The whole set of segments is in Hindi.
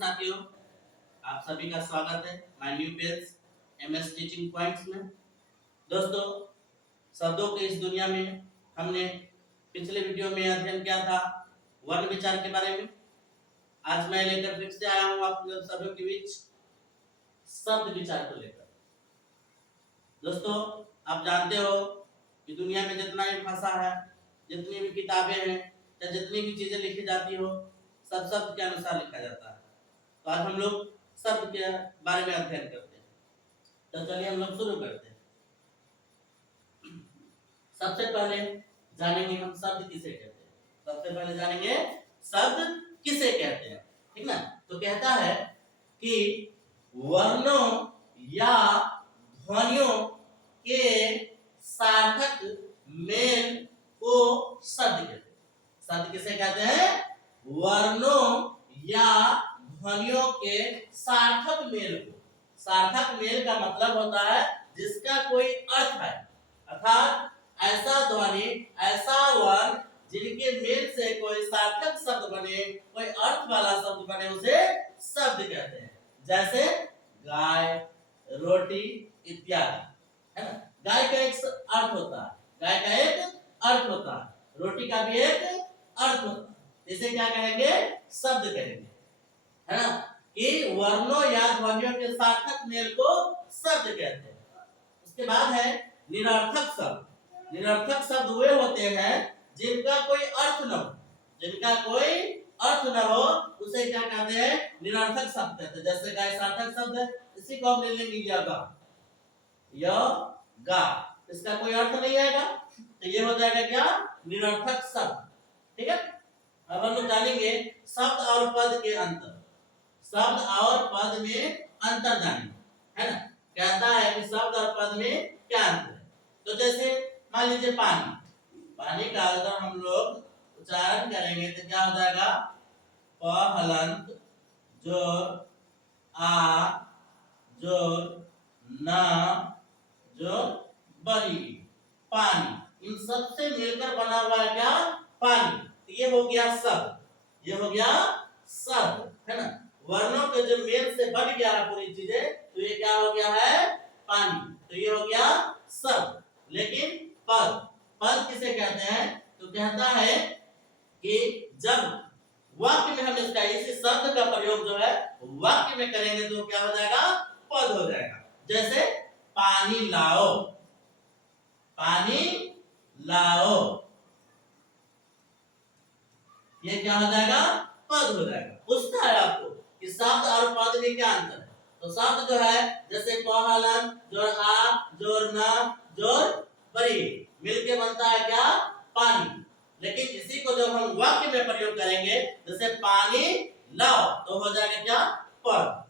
साथियों, आप सभी का स्वागत है my new page MS teaching points में। दोस्तों, शब्दों की इस दुनिया में हमने पिछले वीडियो में अध्ययन किया था वर्ण विचार के बारे में। आज मैं लेकर फिर से आया हूं आप सभी के बीच शब्द विचार को लेकर। दोस्तों, आप जानते हो कि दुनिया में जितना भी भाषा है, जितनी भी किताबें हैं या जितनी भी चीजें लिखी जाती हो, सब शब्द के अनुसार लिखा जाता है। तो आज हम लोग शब्द के बारे में अध्ययन करते हैं। तो चलिए हम लोग शुरू करते हैं। सबसे पहले जानेंगे हम शब्द किसे कहते हैं। सबसे पहले जानेंगे शब्द किसे कहते हैं, ठीक ना। तो कहता है कि वर्णों या ध्वनियों के सार्थक मेल को शब्द कहते हैं। शब्द किसे कहते हैं? वर्णों या ध्वनियों के सार्थक मेल को। सार्थक मेल का मतलब होता है जिसका कोई अर्थ है, अर्थात ऐसा ध्वनि, ऐसा वर्ण जिनके मेल से कोई सार्थक शब्द बने, कोई अर्थ वाला शब्द बने, उसे शब्द कहते हैं। जैसे गाय, रोटी इत्यादि, है ना। गाय का एक अर्थ होता है, गाय का एक अर्थ होता है, रोटी का भी एक अर्थ होता है। इसे क्या कहेंगे? शब्द कहेंगे, है ना। कि वर्णों या ध्वनियों के सार्थक मेल को शब्द कहते हैं। उसके बाद है निरर्थक शब्द। निरर्थक शब्द वे होते हैं जिनका कोई अर्थ न हो, जिनका कोई अर्थ न हो, उसे क्या कहते हैं? निरर्थक शब्द कहते हैं। जैसे गाय सार्थक शब्द है, इसी को हम ले लेंगे गा, इसका कोई अर्थ नहीं आएगा, तो ये हो जाएगा क्या? निरर्थक शब्द, ठीक है। अब हम लोग जानेंगे शब्द और पद के अंतर। शब्द और पद में अंतर जानेंगे, है ना। कहता है कि शब्द और पद में क्या अंतर है। तो जैसे मान लीजिए पानी, पानी का अगर हम लोग उच्चारण करेंगे तो क्या हो जाएगा? प हलंत जोर, आ जोर, ना जोर, बरी, पानी। इन सब से मिलकर बना हुआ है क्या? पानी। तो ये हो गया शब्द, ये हो गया शब्द, है ना। वर्णों के जो मेल से बन गया है पूरी चीजें, तो ये क्या हो गया है? पानी। तो ये हो गया शब्द। लेकिन पद, पद किसे कहते हैं? तो कहता है कि जब वाक्य में हम इसका इसी शब्द का प्रयोग जो है वाक्य में करेंगे तो क्या हो जाएगा? पद हो जाएगा। जैसे पानी लाओ, पानी लाओ, ये क्या हो जाएगा? पद हो जाएगा। पूछता है आपको कि शब्द और पद में क्या अंतर है। तो शब्द जो है जैसे पहलन जोर आ जोर ना जोर बरी मिलके बनता है क्या? पानी। लेकिन इसी को जब हम वाक्य में प्रयोग करेंगे, जैसे पानी लाओ, तो हो जाएगा क्या? पद।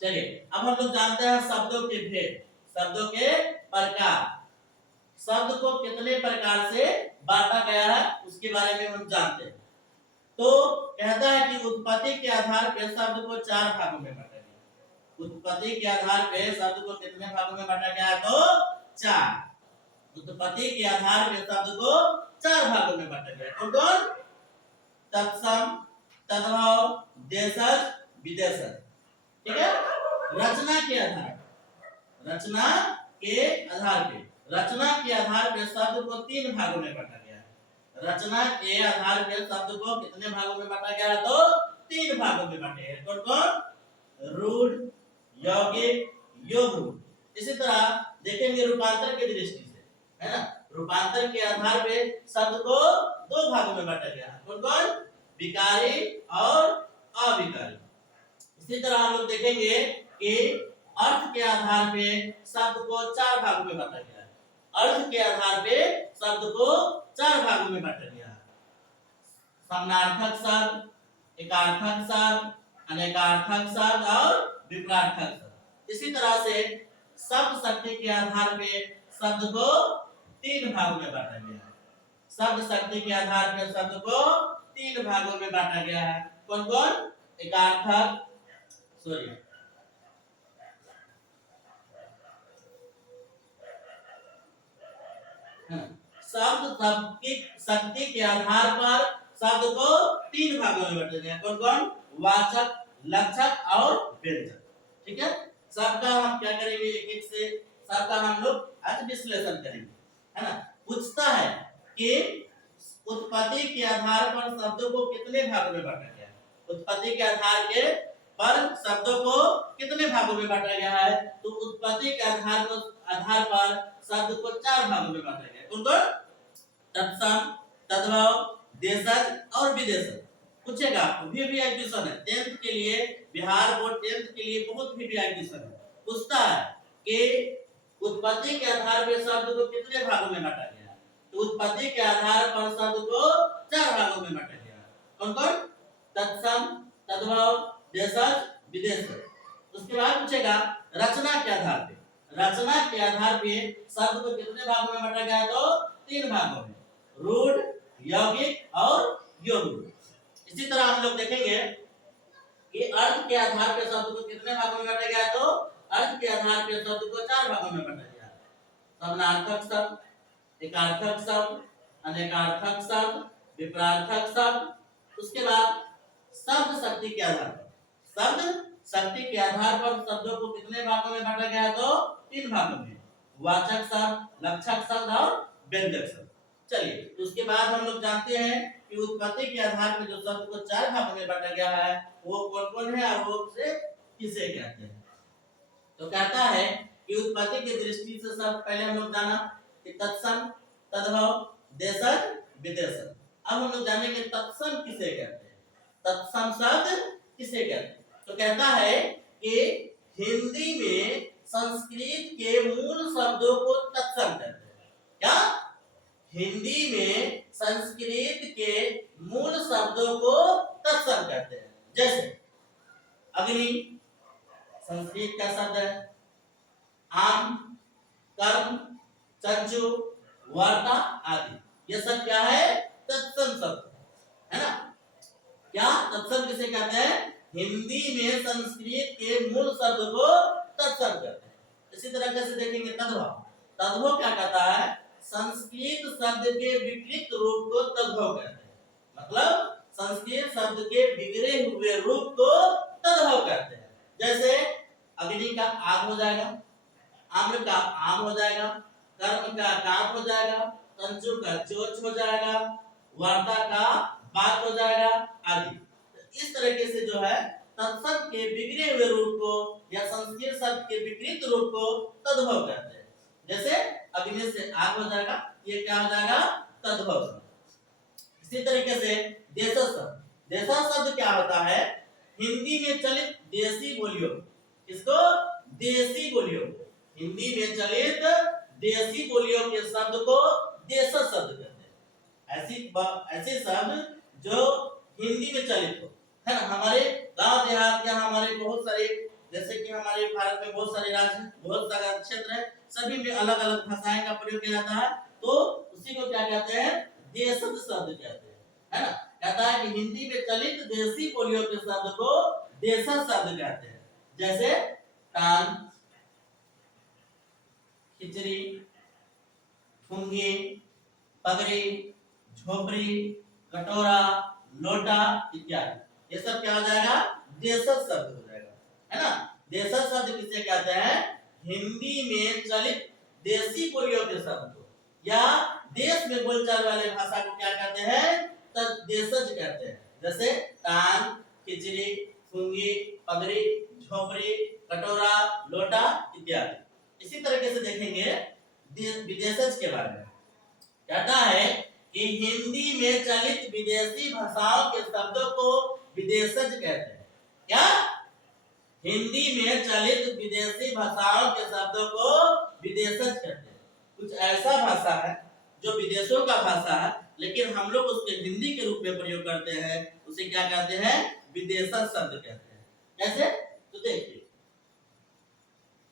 चलिए अब हम लोग जानते हैं शब्दों के भेद, शब्दों के प्रकार। शब्द को कितने प्रकार से बांटा गया है उसके बारे में हम जानते हैं। तो कहता है कि उत्पत्ति के आधार पर शब्द को 4 भागों में बांटा गया। उत्पत्ति के आधार पर शब्द को कितने भागों में बांटा गया? तो 4। उत्पत्ति के आधार पर शब्द को 4 भागों में बांटा गया। कौन? तत्सम, तद्भव, देशज, विदेशज, ठीक है। रचना के आधार, रचना के आधार पे, रचना के आधार पर शब्द को 3 भागों में बांटा गया है। रचना के आधार पर शब्द को कितने भागों में बांटा गया है? तो 3 भागों में बांटे हैं। कौन कौन? रूढ़, यौगिक, योग रूढ़। इसी तरह देखेंगे रूपांतर की दृष्टि से, है ना। रूपांतर के आधार पे शब्द को 2 भागों में बांटा गया है। कौन कौन? विकारी और अविकारी। इसी तरह हम लोग देखेंगे कि अर्थ के आधार पे शब्द को 4 भागों में बांटा गया है। अर्थ के आधार पे शब्द को 4 भागों में बांटा गया है। समानार्थक शब्द, एकार्थक शब्द, अनेकार्थक शब्द और विपरार्थक शब्द। इसी तरह से शब्द शक्ति के आधार पे शब्द को 3 भागों में बांटा गया है। शब्द शक्ति के आधार पर शब्द को 3 भागों में बांटा गया है। कौन कौन? एकार्थक, सॉरी शब्द शक्ति के आधार पर शब्द को 3 भागों में बांटा गया। कौन कौन? वाचक, लक्षक और व्यंजक। ठीक है, सबका हम क्या करेंगे, एक एक से सबका हम लोग आज विश्लेषण करेंगे, है ना। पूछता है कि उत्पत्ति के आधार पर शब्दों को कितने भागों में बांटा गया है। उत्पत्ति के आधार के पर शब्दों को कितने भागों में बांटा गया है, तो उत्पत्ति के आधार पर शब्द को 4 भागों में बांटा गया है। कौन कौन, तत्सम, तद्भव, देशज और विदेशज। पूछेगा वीवीआई क्वेश्चन है 10th के लिए, बिहार बोर्ड 10th के लिए बहुत वीवीआई क्वेश्चन है। पूछता है कि उत्पत्ति के आधार पर शब्द को कितने भागों में बांटा गया है, तो उत्पत्ति के आधार पर शब्द को 4 भागों में बांटा गया है। कौन कौन, तत्सम, तद्भव, देशज, विदेशज। उसके बाद पूछेगा रचना के आधार पे, रचना के आधार पे शब्द को कितने भागों में बांटा गया है, तो 3 भागों में, रूढ़, यौगिक और यौगिक। इसी तरह हम लोग देखेंगे कि अर्थ के आधार पर शब्द को कितने भागों में बांटा गया है, तो अर्थ के आधार पर शब्द को 4 भागों में बांटा गया है। समानार्थक शब्द, एकार्थक शब्द, अनेकार्थक शब्द, विपरार्थक शब्द। उसके बाद शब्द शक्ति के आधार पर, शब्द शक्ति के आधार पर शब्दों को कितने भागों में बांटा गया है, तो 3 भागों में, वाचक शब्द, लक्षक शब्द और व्यंजक शब्द। चलिए, तो उसके बाद हम लोग जानते हैं कि उत्पत्ति के आधार पर जो शब्द को 4 भागों में बांटा गया है वो कौन कौन है और वो से किसे कहते हैं। तो कहता है कि उत्पत्ति की दृष्टि से शब्द पहले हम लोग जाना कि तत्सम, तद्भव, देशज, विदेशज। अब हम लोग जानेंगे तत्सम किसे कहते हैं, तत्सम शब्द किसे कहते हैं। तो कहता है कि हिंदी में संस्कृत के मूल शब्दों को तत्सम कहते हैं। क्या, हिंदी में संस्कृत के मूल शब्दों को तत्सम कहते हैं। जैसे अग्नि संस्कृत का शब्द है, आम, कर्म, चंचु, वार्ता आदि, ये सब क्या है, तत्सम शब्द है ना। क्या तत्सम किसे कहते हैं, हिंदी में संस्कृत के मूल शब्द को तत्सम कहते हैं। इसी तरह से देखेंगे तद्भव, तद्भव क्या कहता है, संस्कृत शब्द के विकृत रूप को तद्भव कहते हैं। मतलब संस्कृत शब्द के बिगड़े हुए रूप को तद्भव कहते हैं। जैसे अग्नि का आग हो जाएगा, आम्र का आम हो जाएगा, कर्म का काम हो जाएगा, तंचु का चोच हो जाएगा, वार्ता का बात हो जाएगा आदि। इस तरीके से जो है तत्सम के बिगड़े हुए रूप को या संस्कृत शब्द के विकृत रूप को तद्भव कहते हैं। जैसे अग्नि से आग हो जाएगा, ये क्या हो जाएगा, तद्भव शब्द। इसी तरीके से देशज शब्द, देशज शब्द क्या होता है, हिंदी में चलित देसी बोलियों, इसको देसी बोलियों, हिंदी में चलित देसी बोलियों के शब्द को देशज शब्द कहते हैं। ऐसे शब्द जो हिंदी में चलित हो, है ना। हमारे गांव देहात या हमारे बहुत सारे, जैसे कि हमारे भारत में बहुत सारे राज्य, बहुत सारा क्षेत्र है, सभी में अलग अलग भाषाएं का प्रयोग किया जाता है, तो उसी को क्या कहते हैं, देशज शब्द कहते हैं, है ना। कहता है कि हिंदी में चलित देसी बोलियों के शब्द को देशज शब्द कहते हैं। जैसे तान, खिचड़ी, फुंगी, पगड़ी, झोपड़ी, कटोरा, लोटा इत्यादि, ये सब क्या हो जाएगा, देशज शब्द हो जाएगा, है ना। देशज शब्द किसे कहते हैं, हिंदी में चलित देसी बोलियों के शब्द को या देश में बोलचाल वाले भाषा को क्या कहते हैं, तब देशज कहते हैं। जैसे तान, खिचड़ी, फुंगी, पगड़ी, झोपड़ी, कटोरा, लोटा इत्यादि। इसी तरीके से देखेंगे विदेशज के बारे में। कहता है कि हिंदी में चलित विदेशी भाषाओं के शब्दों को विदेशज कहते हैं। क्या, हिंदी में चलित विदेशी भाषाओं के शब्दों को विदेशज कहते हैं। कुछ ऐसा भाषा है जो विदेशों का भाषा है, लेकिन हम लोग उसके हिंदी के रूप में प्रयोग करते हैं, उसे क्या कहते हैं, विदेशज शब्द कहते हैं। कैसे, तो देखिए,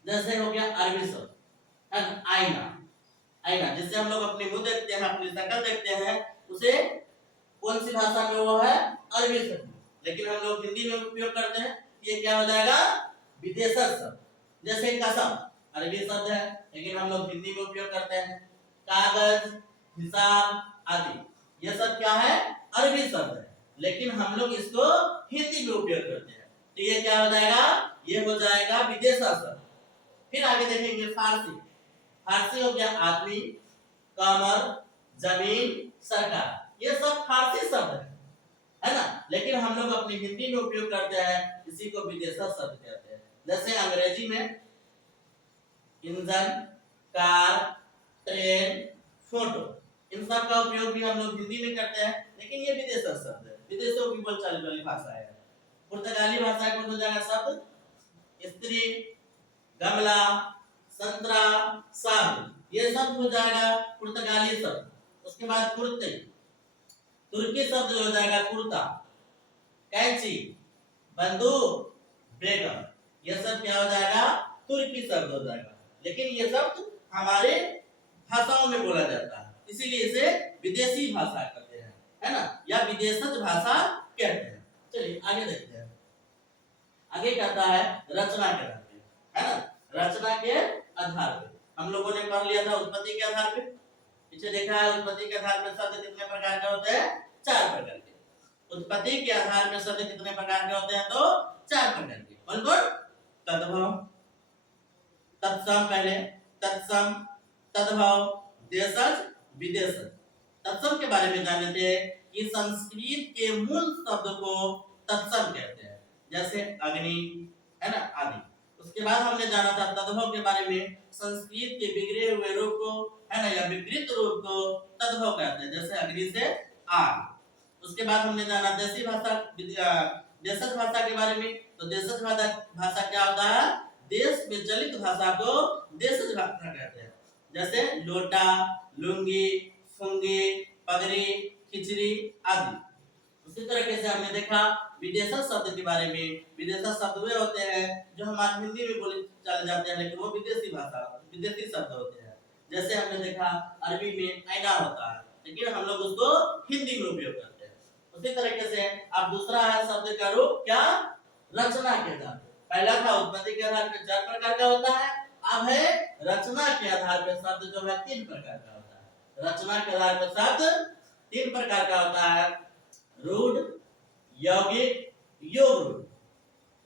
जैसे हो गया अरबी शब्द है आईना, आईना जिससे हम लोग अपने मुंह देखते हैं, अपनी शक्ल देखते हैं, उसे कौन सी भाषा में वो है, अरबी शब्द, लेकिन हम लोग हिंदी में उपयोग करते हैं, ये क्या हो जाएगा, विदेशज शब्द। जैसे कसम अरबी शब्द है, लेकिन हम लोग हिंदी में उपयोग करते हैं। कागज, हिसाब आदि, ये सब क्या है, अरबी शब्द है, लेकिन हम लोग इसको हिंदी में उपयोग करते हैं। तो ये क्या हो जाएगा, ये हो जाएगा विदेशा शब्द। फिर आगे देखेंगे फारसी। फारसी हो गया आदमी, कमर, जमीन, सरकार, ये सब फारसी शब्द है ना। लेकिन हम लोग अपनी हिंदी में उपयोग करते हैं, इसी को विदेशा शब्द कहते हैं। जैसे अंग्रेजी में इंजन, कार, ट्रेन, फोटो, इन सब का उपयोग भी हम लोग हिंदी में करते हैं, लेकिन ये विदेशा शब्द है, विदेशों की बोलचाल वाली भाषा है। पुर्तगाली भाषा का हो जाएगा शब्द स्त्री, गमला, संतरा, साबुन, ये सब हो जाएगा पुर्तगाली शब्द। उसके बाद कुर्ते, तुर्की शब्द हो जाएगा कुर्ता, कैंची, बंदूक, बेगम, ये सब क्या हो जाएगा, तुर्की शब्द हो जाएगा। लेकिन ये शब्द हमारे भाषाओं में बोला जाता है, इसीलिए इसे विदेशी भाषा कहते हैं, है ना, या विदेशज भाषा कहते हैं। चलिए आगे देखते हैं। आगे कहता है रचना के आधार पे, है ना, रचना के आधार पे हम लोगों ने पढ़ लिया था उत्पत्ति के आधार पे। पीछे देखा है उत्पत्ति के आधार पे शब्द कितने प्रकार के होते हैं, 4 प्रकार के। उत्पत्ति के आधार पे शब्द कितने प्रकार के होते हैं, तो 4 प्रकार के। कौन कौन, तद्भव, तत्सम, पहले तत्सम, तद्भव, देशज, विदेशज। तत्सम के बारे में जाने थे कि संस्कृत के मूल शब्द को तत्सम कहते हैं, जैसे अग्नि, है ना, आदि। उसके बाद हमने जाना था तद्भव के बारे में, संस्कृत के बिगड़े हुए रूप को, है ना, या विकृत रूप को तद्भव कहते हैं, जैसे अग्नि से आग। उसके बाद हमने जाना देशी भाषा, देशज भाषा के बारे में। तो देशज भाषा क्या होता है, देश में चलित भाषा को देशज भाषा कहते हैं, जैसे लोटा, लुंगी, फुंगी, पगड़ी, खिचड़ी आदि। उसी तरीके से हमने देखा विदेशज शब्द के बारे में। विदेशज शब्द वे होते हैं जो हमारे हिंदी में बोले चले जाते हैं, लेकिन वो विदेशी भाषा, विदेशी शब्द होते हैं। जैसे हमने देखा अरबी में आईना होता है, लेकिन हम लोग उसको हिंदी में उपयोग करते हैं। उसी तरीके से अब दूसरा है शब्द का रूप क्या, रचना के आधार पर। पहला था उत्पत्ति के आधार पर 4 प्रकार का होता है, अब है रचना के आधार पर शब्द जो है 3 प्रकार का होता है। रचना के आधार पर शब्द 3 प्रकार का होता है, रूढ़, यौगिक, योग रूढ़।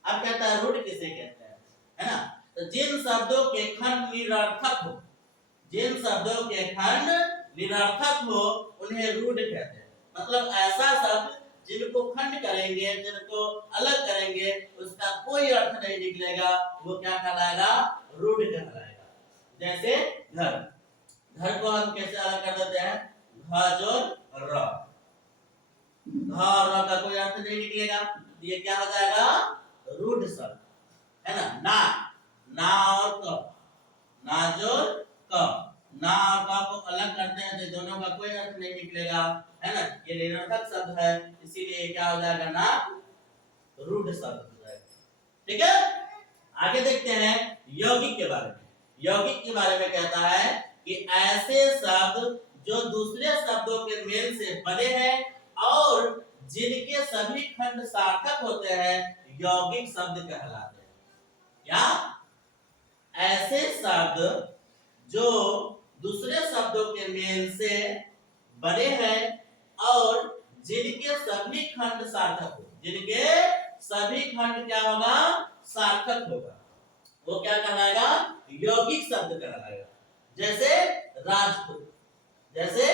अब कहता है रूढ़ किसे कहते हैं, है ना, तो जिन शब्दों के खंड निरर्थक हो, जिन शब्दों के खंड निरर्थक हो उन्हें रूढ़ कहते हैं। मतलब ऐसा शब्द जिनको खंड करेंगे, जिनको अलग करेंगे, उसका कोई अर्थ नहीं निकलेगा, वो क्या कहलाएगा, रूढ़ कहलाएगा। जैसे घर, घर को हम कैसे अलग कर देते हैं, घ जोड़ र, घ और र का कोई अर्थ नहीं निकलेगा, ये क्या हो जाएगा, रूढ़ शब्द, है ना। ना, ना और क, ना जोड़ क, ना और क को अलग करते हैं तो दोनों का कोई अर्थ नहीं निकलेगा, है ना, ये निरर्थक शब्द है, इसीलिए क्या हो जाएगा, ना, रूढ़ शब्द हो जाएगा। ठीक है, आगे देखते हैं यौगिक के बारे में। यौगिक के बारे में कहता है कि ऐसे शब्द जो दूसरे शब्दों के मेल से बने हैं और जिनके सभी खंड सार्थक होते हैं, यौगिक शब्द कहलाते हैं। क्या, ऐसे शब्द जो दूसरे शब्दों के मेल से बने हैं और जिनके सभी खंड सार्थक हो, जिनके सभी खंड क्या होगा, सार्थक होगा, वो क्या कहलाएगा, यौगिक शब्द कहलाएगा। जैसे राजपूत, जैसे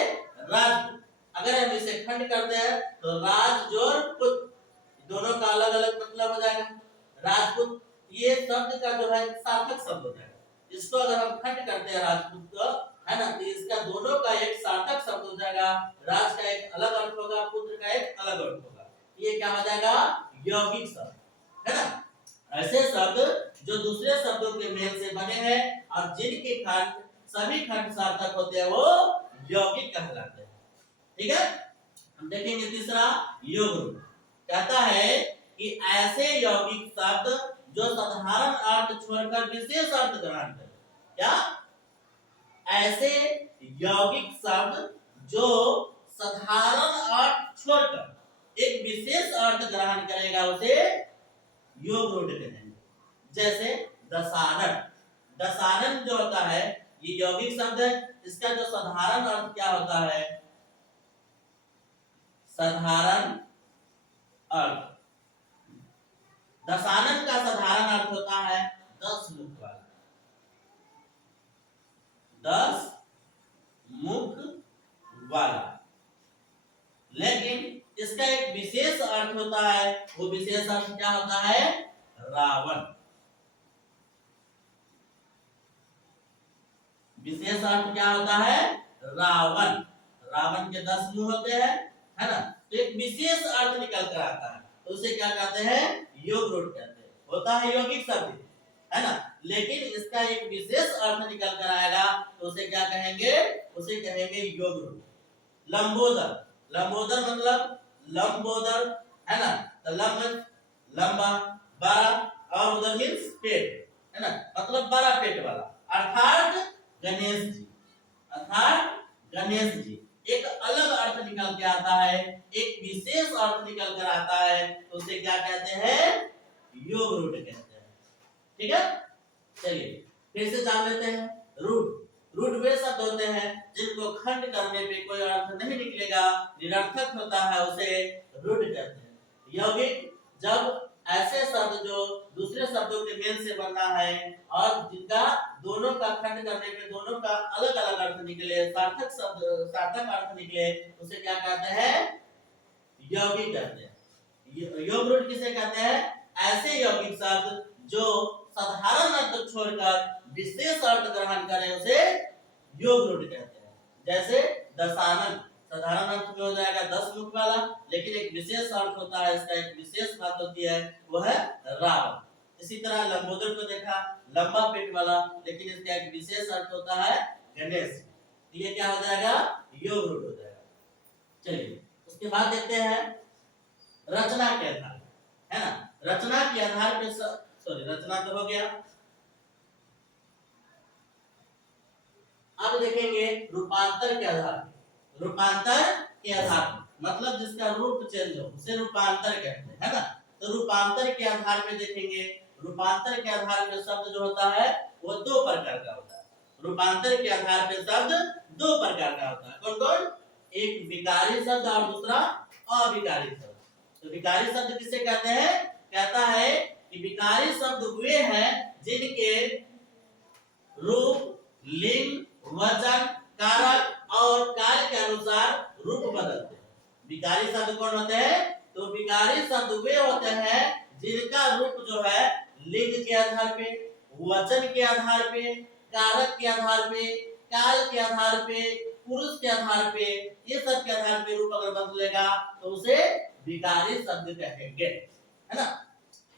राजपूत, अगर हम इसे खंड करते हैं तो राज जोड़ पुत, दोनों का अलग अलग मतलब हो जाएगा। राजपूत ये शब्द का जो है सार्थक शब्द हो जाएगा, इसको अगर हम खंड करते हैं राजपूत को, है ना, तो इसका दोनों का एक सार्थक शब्द हो जाएगा। राज का एक अलग अर्थ होगा, पुत्र का एक अलग अर्थ होगा, ये क्या हो जाएगा, यौगिक शब्द, है ना। ऐसे शब्द जो दूसरे शब्दों के मेल से बने हैं और जिनके खंड सभी खंड सार्थक होते हैं, वो यौगिक कहलाते हैं। ठीक है, हम देखेंगे तीसरा योग रूप। कहता है कि ऐसे यौगिक शब्द जो साधारण अर्थ छोड़कर विशेष अर्थ ग्रहण करें। क्या, ऐसे यौगिक शब्द जो साधारण अर्थ छोड़कर एक विशेष अर्थ ग्रहण करेगा, उसे योग रूढ़ कहते हैं। जैसे दशानन, दशानन जो होता है ये यौगिक शब्द है, इसका जो साधारण अर्थ क्या होता है, साधारण अर्थ, दशानन का साधारण अर्थ होता है 10 मुख वाला, 10 मुख वाला। लेकिन इसका एक विशेष अर्थ होता है, वो विशेष अर्थ क्या होता है? रावण। विशेष अर्थ क्या होता है? रावण। रावण के 10 मुंह होते हैं, है ना? तो एक विशेष अर्थ निकल कर आता है, तो उसे क्या कहते हैं? योग रूढ़ कहते हैं। होता है यौगिक शब्द, है ना? लेकिन इसका एक विशेष अर्थ निकल कर आएगा, तो उसे क्या कहेंगे? उसे कहेंगे योग रूढ़। लंबोदर, लंबोदर मतलब लंबोदर, है ना? तो लंब लंबा, बड़ा, और उधर मीन्स पेट, है ना? मतलब बड़ा पेट वाला, अर्थात गणेश जी, अर्थात गणेश जी। एक अलग अर्थ निकल के आता है, एक विशेष अर्थ निकल कर आता है, तो उसे क्या कहते हैं? योग रूढ़ कहते हैं। ठीक है, चलिए फिर से जान लेते हैं। रूढ़, रूढ़ वे शब्द होते हैं जिनको खंड करने पे कोई अर्थ नहीं निकलेगा, निरर्थक होता है, उसे रूढ़ कहते हैं। यौगिक जब ऐसे शब्द जो दूसरे शब्दों के मेल से बनना है और जिनका दोनों का खंड करने पे दोनों का अलग अलग अर्थ निकले, सार्थक शब्द, सार्थक अर्थ निकले, उसे क्या कहते हैं? यौगिक कहते हैं। योग रूढ़ किसे कहते हैं? ऐसे यौगिक शब्द जो साधारण अर्थ छोड़कर विशेष अर्थ ग्रहण करें, उसे योग रूढ़ कहते हैं। जैसे दशानन, साधारण अर्थ में हो जाएगा 10 मुख वाला, लेकिन एक विशेष अर्थ होता है, इसका एक विशेष बात होती है, वो है रावण। इसी तरह लंबोदर को देखा, लंबा पेट वाला, लेकिन इसका एक विशेष अर्थ होता है गणेश। तो ये क्या हो जाएगा? योग रूढ़ हो जाएगा। चलिए उसके बाद देखते हैं रचना के आधार, है ना? रचना के आधार पे सॉरी रचना तो हो गया। अब देखेंगे रूपांतर के आधार पे। रूपांतर के आधार पे मतलब जिसका रूप चेंज हो, उसे रूपांतर कहते हैं, है ना? तो रूपांतर के आधार पे देखेंगे, रूपांतर के आधार पे शब्द जो होता है वो 2 प्रकार का होता है। रूपांतर के आधार पे शब्द 2 प्रकार का होता है। कौन कौन? एक विकारी शब्द और दूसरा अविकारी शब्द। तो विकारी शब्द किसे कहते हैं? कहता है कि विकारी शब्द वे हैं जिनके रूप, लिंग, वचन, कारक और काल के अनुसार रूप बदलते हैं। विकारी शब्द कौन होते हैं? तो विकारी शब्द वे होते हैं जिनका रूप जो है लिंग के आधार पे, वचन के आधार पे, कारक के आधार पे, काल के आधार पे, पुरुष के आधार पे, ये सब के आधार पे रूप अगर बदलेगा तो उसे विकारी शब्द कहेंगे, है ना?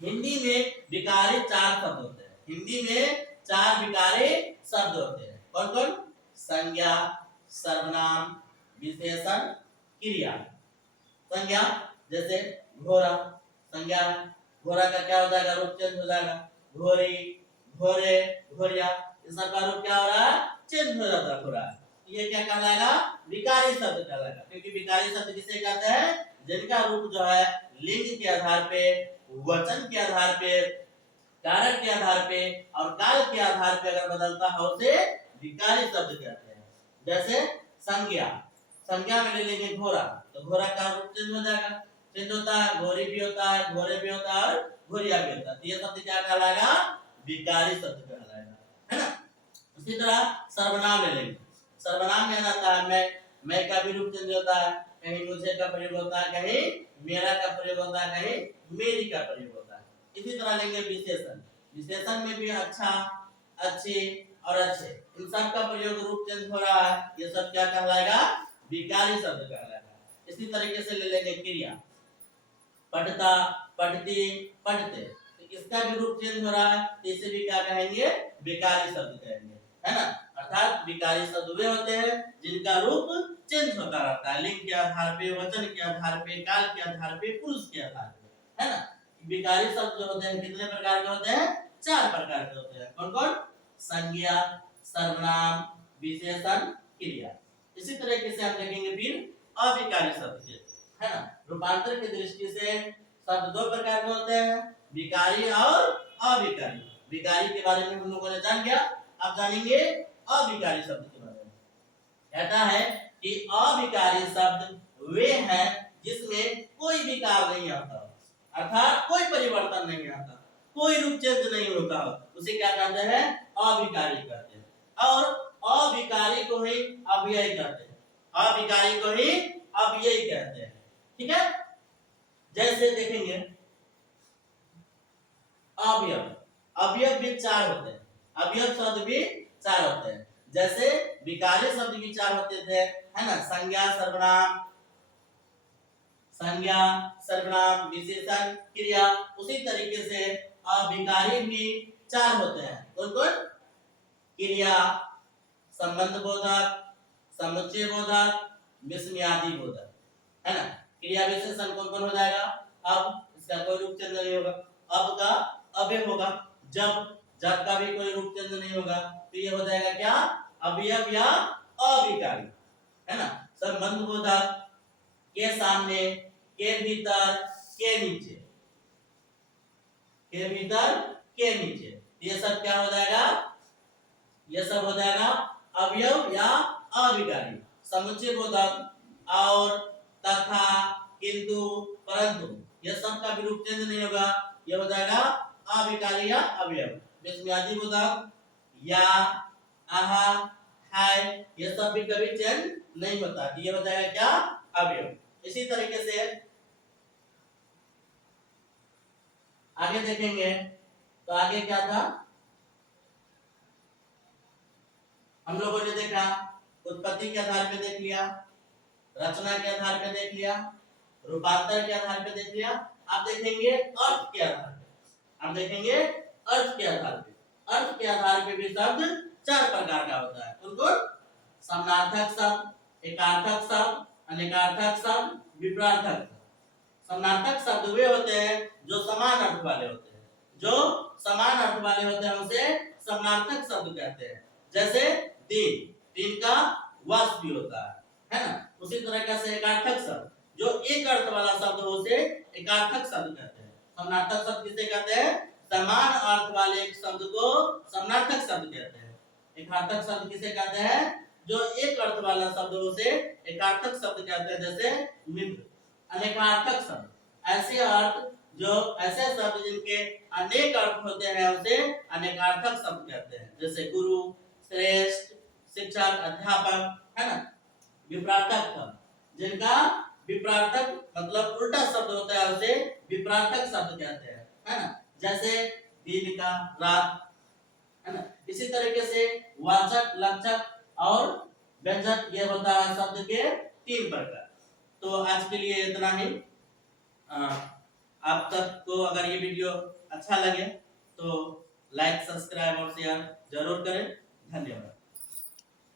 हिंदी में विकारी 4 शब्द होते हैं। हिंदी में 4 विकारी शब्द होते हैं। कौन कौन? संज्ञा, सर्वनाम, विशेषण, क्रिया। संज्ञा जैसे घोड़ा, संज्ञा घोड़ा का क्या हो जाएगा? रूप चेंज हो जाएगा। घोड़ी, घोड़े, घोड़िया, इस सब का रूप क्या हो रहा है? चेंज हो जाता है घोड़ा। ये क्या कहलाएगा? विकारी शब्द कहलाएगा। क्योंकि विकारी शब्द किसे कहते हैं? जिनका रूप जो है लिंग के आधार पे, वचन के आधार पे, कारक के आधार पे और काल के आधार पे अगर बदलता है उसे विकारी शब्द कहते हैं। जैसे संज्ञा, संज्ञा में ले लेंगे घोड़ा, तो घोड़ा का रूप चेंज हो जाएगा, चेंज होता है, घोड़ी भी होता है, घोड़े भी होता है और घोड़िया भी होता है। तो ये शब्द क्या कहलाएगा? विकारी शब्द कहलाएगा, है ना? उसी तरह सर्वनाम ले लेंगे। सर्वनाम में आता है मैं का भी रूप चेंज होता है, कहीं मुझे का प्रयोग होता है, कहीं मेरा का प्रयोग होता है, कहीं मेरी का प्रयोग होता है। इसी तरह लेंगे विशेषण। विशेषण में भी अच्छा, अच्छे और अच्छे, इन सब का प्रयोग रूप चेंज हो रहा है, ये सब क्या कहलाएगा? विकारी शब्द कहलाएगा। इसी तरीके से ले लेंगे क्रिया, पढ़ता, पढ़ती, पढ़ते, तो इसका भी रूप चेंज हो रहा है, तो इसे भी क्या कहेंगे? विकारी शब्द कहेंगे, है ना? अर्थात विकारी शब्द वे होते हैं जिनका रूप चेंज होता रहता है, लिंग के आधार पे, वचन के आधार पे, काल के आधार पे, पुरुष के आधार पे, है ना? विकारी शब्द जो होते हैं कितने प्रकार के होते हैं? 4 प्रकार के होते हैं। कौन कौन? संज्ञा, सर्वनाम, विशेषण, क्रिया। इसी तरीके से हम देखेंगे फिर अविकारी शब्द के, है ना? रूपांतर की दृष्टि से शब्द 2 प्रकार के होते हैं, विकारी और अविकारी। विकारी के बारे में हम लोगों ने जान गया, अब जानेंगे अविकारी शब्द के बारे में। कहता है कि अविकारी शब्द वे हैं जिसमें कोई विकार नहीं आता, अर्थात कोई परिवर्तन नहीं आता, कोई रूप चेंज नहीं होता, उसे क्या कहते हैं? अविकारी कहते हैं। और अविकारी को ही अव्यय कहते हैं, अविकारी को ही अव्यय कहते हैं। ठीक है, जैसे देखेंगे अवयव, अवयव भी चार होते हैं, अवयव शब्द भी चार होते हैं। जैसे विकारी शब्द भी चार होते थे, है ना, संज्ञा सर्वनाम, संज्ञा सर्वनाम विशेषण क्रिया, उसी तरीके से अविकारी भी चार होते हैं। कौन कौन? क्रिया, संबंध बोधक, समुच्चय बोधक, विस्मयादि बोधक, है ना। क्रिया विशेषण कौन कौन हो जाएगा? अब इसका कोई रूप चेंज नहीं होगा, अब का अव्यय होगा, जब, जब का भी कोई रूप चेंज नहीं होगा, तो ये हो जाएगा क्या? अवयव या अविकारी, है ना। संबंध बोधक, के सामने, के भीतर, के नीचे, के भीतर, के नीचे, ये सब क्या हो जाएगा? ये सब हो जाएगा अवयव या अविकारी। समुच्चय बोधक और, तथा, किंतु, परंतु, ये सब का भी रूप चेंज नहीं होगा, ये हो जाएगा अविकारी या अवयव। विस्मयादि बोधक या, आहा, हाय, ये सब भी कभी चेंज नहीं होता, ये हो जाएगा क्या? अवयव। इसी तरीके से आगे देखेंगे, तो आगे क्या था? हम लोगों ने देखा उत्पत्ति के आधार पे देख लिया, रचना के आधार पे देख लिया, रूपांतर के आधार पे देख लिया। आप देखेंगे अर्थ के आधार पे, आप देखेंगे अर्थ के आधार पे, अर्थ के आधार पे भी शब्द चार प्रकार का होता है। उनको समानार्थक शब्द, एकार्थक शब्द, अनेकार्थक शब्द, विपरार्थक शब्द। समानार्थक शब्द वे होते हैं जो समान अर्थ वाले होते हैं, जो समान अर्थ वाले होते हैं उसे समानार्थक शब्द कहते हैं। जैसे दिन, दिन का वश भी होता है ना। उसी तरह से एकार्थक शब्द, जो एक अर्थ वाला शब्द हो उसे एकार्थक शब्द कहते हैं। समानार्थक शब्द किसे कहते हैं? समान अर्थ वाले एक शब्द को समानार्थक शब्द कहते हैं। एकार्थक शब्द किसे कहते हैं? जो एक अर्थ वाला शब्द हो उसे एकार्थक शब्द कहते हैं, जैसे मित्र। अनेकार्थक शब्द, ऐसे अर्थ जो ऐसे शब्द जिनके अनेक अर्थ होते हैं उसे अनेकार्थक शब्द कहते हैं, जैसे गुरु, श्रेष्ठ, शिक्षक, अध्यापक, है ना। विपरार्थक शब्द, जिनका विपरार्थक मतलब उल्टा शब्द होता है उसे विपरार्थक शब्द कहते हैं, है ना। जैसे दिन का, रात, है ना। इसी तरीके से वाचक, लक्षक और व्यंजक, ये होता है शब्द के तीन प्रकार। तो आज के लिए इतना ही। आप तक को अगर ये वीडियो अच्छा लगे तो लाइक, सब्सक्राइब और शेयर जरूर करें। धन्यवाद।